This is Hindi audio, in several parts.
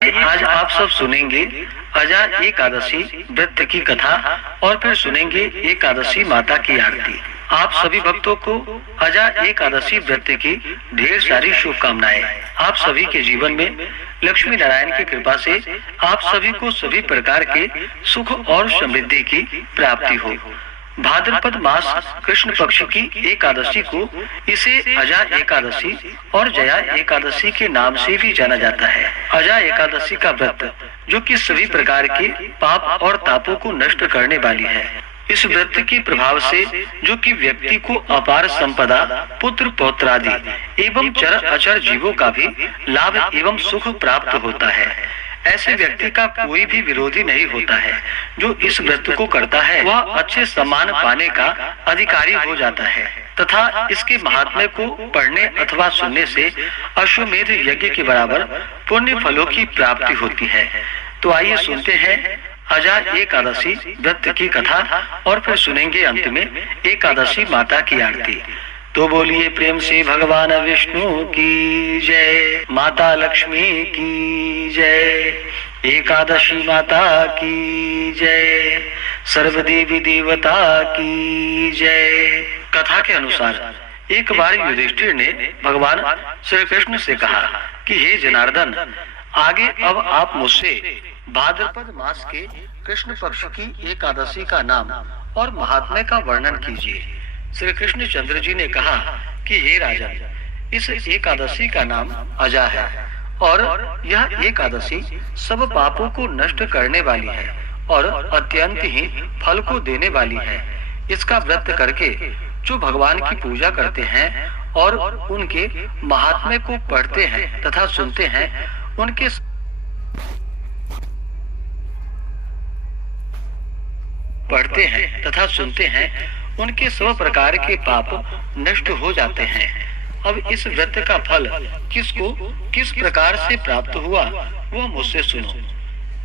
आज आप सब सुनेंगे अजा एकादशी व्रत की कथा और फिर सुनेंगे एकादशी माता की आरती। आप सभी भक्तों को अजा एकादशी व्रत की ढेर सारी शुभकामनाएं। आप सभी के जीवन में लक्ष्मी नारायण की कृपा से आप सभी को सभी प्रकार के सुख और समृद्धि की प्राप्ति हो। भाद्रपद मास कृष्ण पक्ष की एकादशी को इसे अजा एकादशी और जया एकादशी के नाम से भी जाना जाता है। अजा एकादशी का व्रत जो कि सभी प्रकार के पाप और तापों को नष्ट करने वाली है। इस व्रत के प्रभाव से जो कि व्यक्ति को अपार संपदा, पुत्र पौत्रादि एवं चर अचर जीवों का भी लाभ एवं सुख प्राप्त होता है। ऐसे व्यक्ति का कोई भी विरोधी नहीं होता है। जो इस व्रत को करता है वह अच्छे सम्मान पाने का अधिकारी हो जाता है तथा इसके महात्म्य को पढ़ने अथवा सुनने से अश्वमेध यज्ञ के बराबर पुण्य फलों की प्राप्ति होती है। तो आइए सुनते हैं अजा एकादशी व्रत की कथा और फिर सुनेंगे अंत में एकादशी माता की आरती। तो बोलिए प्रेम से भगवान विष्णु की जय, माता लक्ष्मी की जय, एकादशी माता की जय, सर्वदेवी देवता की जय। कथा के अनुसार एक बार युधिष्ठिर ने भगवान श्री कृष्ण से कहा कि हे जनार्दन, आगे अब आप मुझसे भाद्रपद मास के कृष्ण पक्ष की एकादशी का नाम और महात्म्य का वर्णन कीजिए। श्री कृष्ण चंद्र जी ने कहा कि हे राजन, इस एकादशी का नाम अजा है और यह एकादशी सब पापों को नष्ट करने वाली है और अत्यंत ही फल को देने वाली है। इसका व्रत करके जो भगवान की पूजा करते हैं और उनके महात्म्य को पढ़ते हैं तथा सुनते हैं, उनके उनके सब प्रकार के पाप नष्ट हो जाते हैं। अब इस व्रत का फल किसको किस प्रकार से प्राप्त हुआ वह मुझसे सुनो।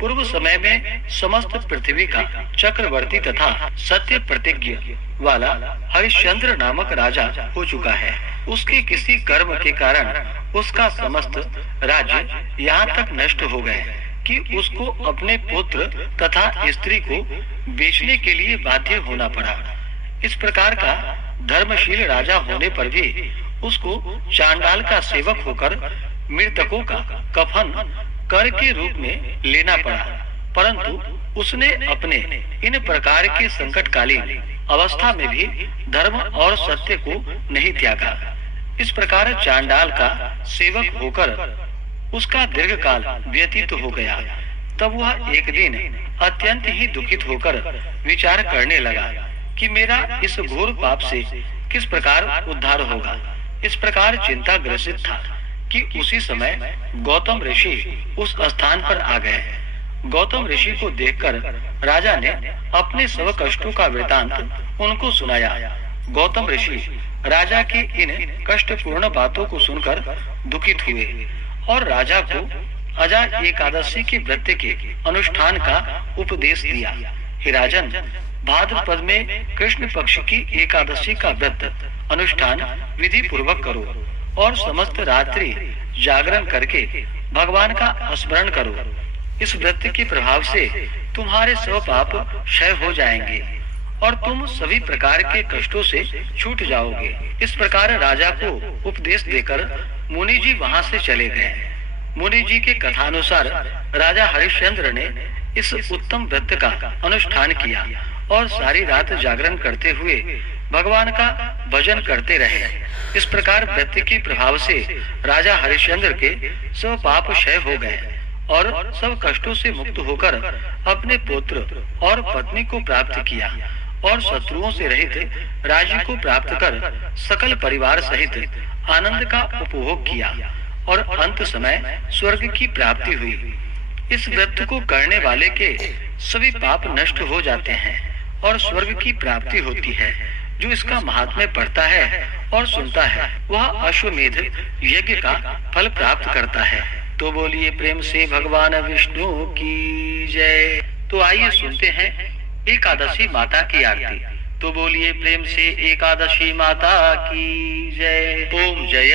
पूर्व समय में समस्त पृथ्वी का चक्रवर्ती तथा सत्य प्रतिज्ञ वाला हरिश्चंद्र नामक राजा हो चुका है। उसके किसी कर्म के कारण उसका समस्त राज्य यहाँ तक नष्ट हो गए कि उसको अपने पुत्र तथा स्त्री को बेचने के लिए बाध्य होना पड़ा। इस प्रकार का धर्मशील राजा होने पर भी उसको चांडाल का सेवक होकर मृतकों का कफन कर के रूप में लेना पड़ा। परंतु उसने अपने इन प्रकार के संकटकालीन अवस्था में भी धर्म और सत्य को नहीं त्यागा। इस प्रकार चांडाल का सेवक होकर उसका दीर्घ काल व्यतीत हो गया। तब वह एक दिन अत्यंत ही दुखित होकर विचार करने लगा कि मेरा इस घोर पाप से किस प्रकार उद्धार होगा। इस प्रकार चिंता ग्रसित था कि उसी समय गौतम ऋषि उस स्थान पर आ गए। गौतम ऋषि को देखकर राजा ने अपने सब कष्टों का वृतांत उनको सुनाया। गौतम ऋषि राजा की इन कष्टपूर्ण बातों को सुनकर दुखित हुए और राजा को अजा एकादशी के व्रत के अनुष्ठान का उपदेश दिया। हे राजन, भाद्रपद में कृष्ण पक्ष की एकादशी का व्रत अनुष्ठान विधि पूर्वक करो और समस्त रात्रि जागरण करके भगवान का स्मरण करो। इस व्रत के प्रभाव से तुम्हारे सब पाप क्षय हो जाएंगे और तुम सभी प्रकार के कष्टों से छूट जाओगे। इस प्रकार राजा को उपदेश देकर मुनि जी वहां से चले गए। मुनि जी के कथानुसार राजा हरिश्चंद्र ने इस उत्तम व्रत का अनुष्ठान किया और सारी रात जागरण करते हुए भगवान का भजन करते रहे। इस प्रकार व्रत के प्रभाव से राजा हरिश्चंद्र के सब पाप क्षय हो गए और सब कष्टों से मुक्त होकर अपने पुत्र और पत्नी को प्राप्त किया और शत्रुओं से रहित राज्य को प्राप्त कर सकल परिवार सहित आनंद का उपभोग किया और अंत समय स्वर्ग की प्राप्ति हुई। इस व्रत को करने वाले के सभी पाप नष्ट हो जाते हैं और स्वर्ग की प्राप्ति होती है। जो इसका महात्म्य पढ़ता है और सुनता है वह अश्वमेध यज्ञ का फल प्राप्त करता है। तो बोलिए प्रेम से भगवान विष्णु की जय। तो आइए सुनते हैं एकादशी माता की आरती। तो बोलिए प्रेम से एकादशी माता की जय। ओम जय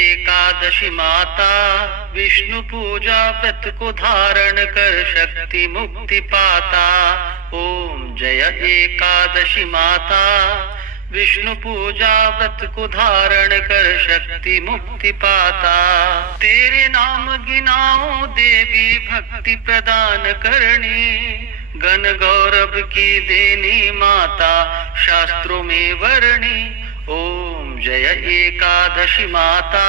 एकादशी माता, विष्णु पूजा व्रत को धारण कर शक्ति मुक्ति पाता। ओम जय एकादशी माता, विष्णु पूजा व्रत को धारण कर शक्ति मुक्ति पाता। तेरे नाम गिनाओ देवी भक्ति प्रदान करनी, गण गौरव की देनी माता शास्त्रों में वर्णी। ओम जय एकादशी माता,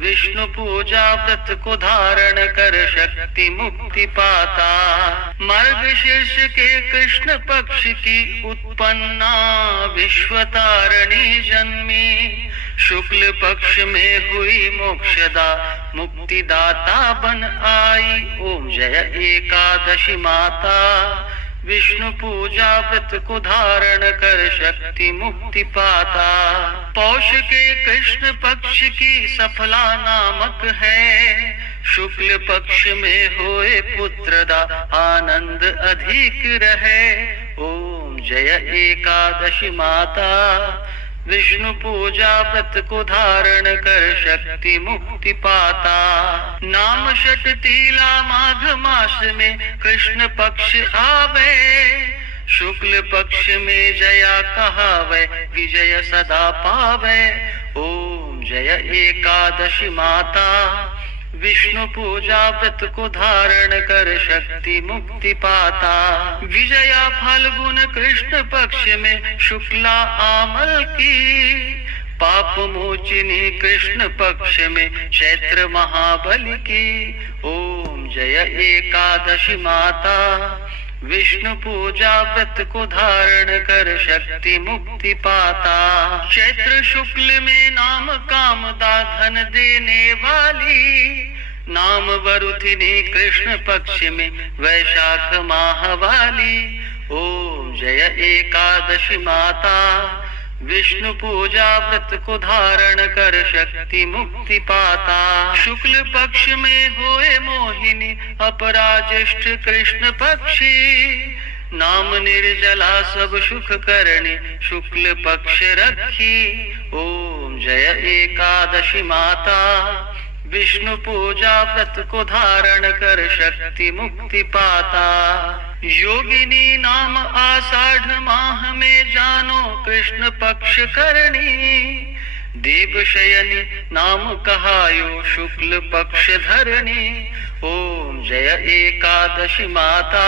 विष्णु पूजा व्रत को धारण कर शक्ति मुक्ति पाता। मार्गशीर्ष के कृष्ण पक्ष की उत्पन्ना विश्वतारिणी जन्मी, शुक्ल पक्ष में हुई मोक्षदा मुक्तिदाता बन आई। ओम जय एकादशी माता, विष्णु पूजा व्रत को धारण कर शक्ति मुक्ति पाता। पौष के कृष्ण पक्ष की सफला नामक है, शुक्ल पक्ष में होए पुत्रदा आनंद अधिक रहे। ओम जय एकादशी माता, विष्णु पूजा व्रत को धारण कर शक्ति मुक्ति पाता। नाम षटतीला माघ मास में कृष्ण पक्ष आवे, शुक्ल पक्ष में जया कहावे विजय सदा पावे। ओम जय एकादशी माता, विष्णु पूजा व्रत को धारण कर शक्ति मुक्ति पाता। विजया फाल्गुन कृष्ण पक्ष में शुक्ला आमल की, पाप मोचिनी कृष्ण पक्ष में चैत्र महाबली की। ओम जय एकादशी माता, विष्णु पूजा व्रत को धारण कर शक्ति मुक्ति पाता। चैत्र शुक्ल में नाम कामदा धन देने वाली, नाम वरुथिनी कृष्ण पक्ष में वैशाख माह वाली। ओम जय एकादशी माता, विष्णु पूजा व्रत को धारण कर शक्ति मुक्ति पाता। शुक्ल पक्ष में होए मोहिनी अपराज्येष्ठ कृष्ण पक्षी, नाम निर्जला सब सुख करणी शुक्ल पक्ष रखी। ओम जय एकादशी माता, विष्णु पूजा व्रत को धारण कर शक्ति मुक्ति पाता। योगिनी नाम आषाढ़ माह में जानो कृष्ण पक्ष करणी, देव शयनी नाम कहायो शुक्ल पक्ष धरणी। ओम जय एकादशी माता,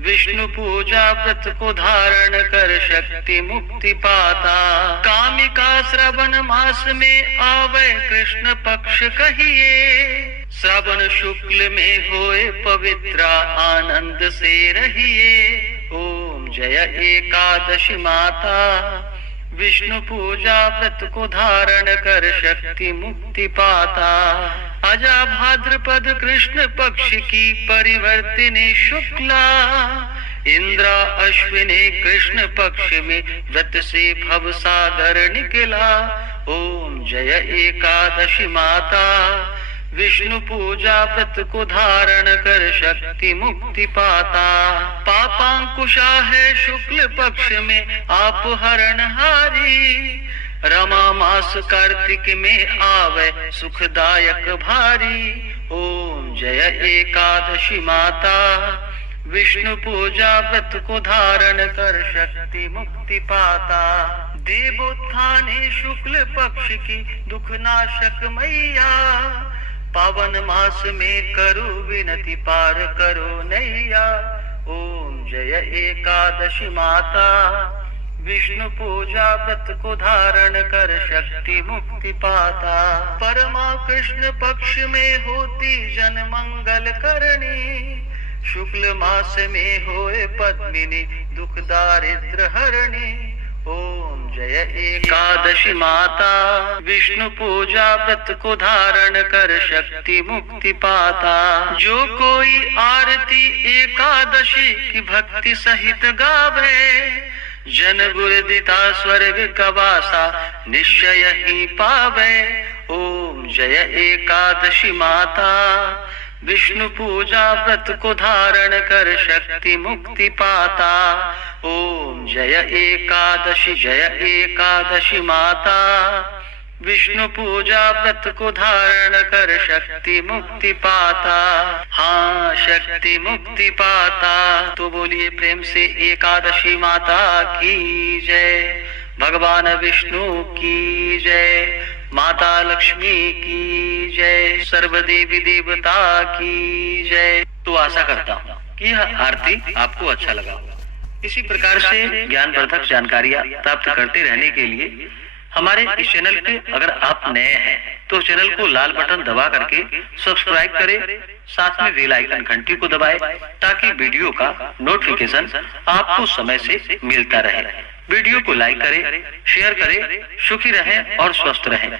विष्णु पूजा व्रत को धारण कर शक्ति मुक्ति पाता। कामिका श्रवण मास में आवे कृष्ण पक्ष कहिए, श्रवण शुक्ल में होए पवित्रा आनंद से रहिए। ओम जय एकादशी माता, विष्णु पूजा व्रत को धारण कर शक्ति मुक्ति पाता। अजा भाद्रपद कृष्ण पक्ष की परिवर्तिनी शुक्ला, इंद्रा अश्विनी कृष्ण पक्ष में व्रत से भव सागर निकला। ओम जय एकादशी माता, विष्णु पूजा व्रत को धारण कर शक्ति मुक्ति पाता। पापांकुशा है शुक्ल पक्ष में आप हरणहारी, रमा मास कार्तिक में आवे सुखदायक भारी। ओम जय एकादशी माता, विष्णु पूजा व्रत को धारण कर शक्ति मुक्ति पाता। देवोत्थाने शुक्ल पक्ष की दुख नाशक मैया, पावन मास में करो विनती पार करो नैया। ओम जय एकादशी माता, विष्णु पूजा व्रत को धारण कर शक्ति मुक्ति पाता। परमा कृष्ण पक्ष में होती जन मंगल करणी, शुक्ल मास में होए पद्मिनी दुख दारिद्र हरणी। ओम जय एकादशी माता, विष्णु पूजा व्रत को धारण कर शक्ति मुक्ति पाता। जो कोई आरती एकादशी की भक्ति सहित गावे, जन गुरदिता स्वर्ग का वासा निश्चय ही पावे। ओम जय एकादशी माता, विष्णु पूजा व्रत को धारण कर शक्ति मुक्ति पाता। ओम जय एकादशी माता, विष्णु पूजा व्रत को धारण कर शक्ति मुक्ति पाता। हाँ, शक्ति मुक्ति पाता। तो बोलिए प्रेम से एकादशी माता की जय, भगवान विष्णु की जय, माता लक्ष्मी की जय, सर्व देवी देवता की जय। तो आशा करता हूँ कि यह आरती आपको अच्छा लगा होगा। इसी प्रकार से ज्ञानवर्धक जानकारियां प्राप्त करते रहने के लिए हमारे इस चैनल पे अगर आप नए हैं तो चैनल को लाल बटन दबा करके सब्सक्राइब करें, साथ में बेल आइकन घंटी को दबाएं ताकि वीडियो का नोटिफिकेशन आपको समय से मिलता रहे। वीडियो को लाइक करें, शेयर करें। सुखी रहें और स्वस्थ रहें।